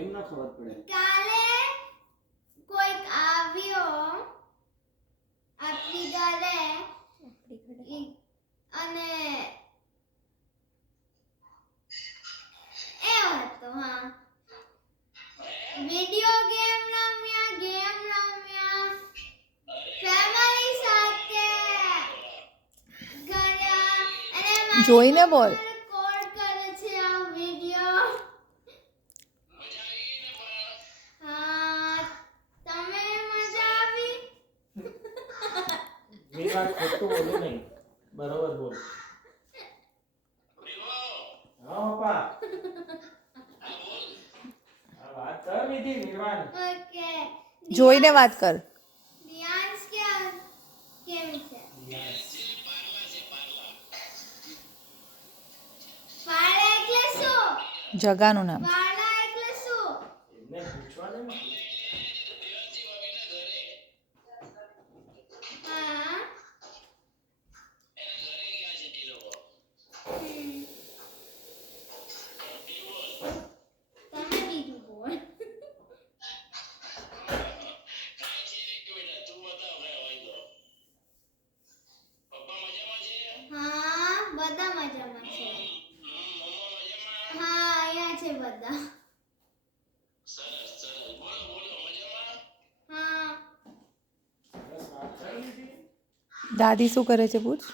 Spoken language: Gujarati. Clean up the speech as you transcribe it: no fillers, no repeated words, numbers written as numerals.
એમ ના ખબર પડે. કાલે કોઈક આવ્યો આપણી ઘરે અને એ હતો હા વિડિયો ગેમ રમ્યા ફેમિલી સાથે ગયા અને મારી જોઈને બોલ. કોડ કરે છે આ વિડિયો હા તમે મજા આવી નિર્વાણ ખોટું બોલે નહીં, બરોબર બોલ. હા પપ્પા, આ વાત કર વિધિ. નિર્વાણ ઓકે જોઈને વાત કર. દિયાંશ કેવી છે પાળા એટલે શું જગાનું નામ. પાળા એટલે શું એમને પૂછવાનું ને. હા તમે બીજું બોલ હા બધા મજામાં છે હા અહીંયા છે બધા હા બસ વાત કર વિધિ. દાદી શું કરે છે પૂછ.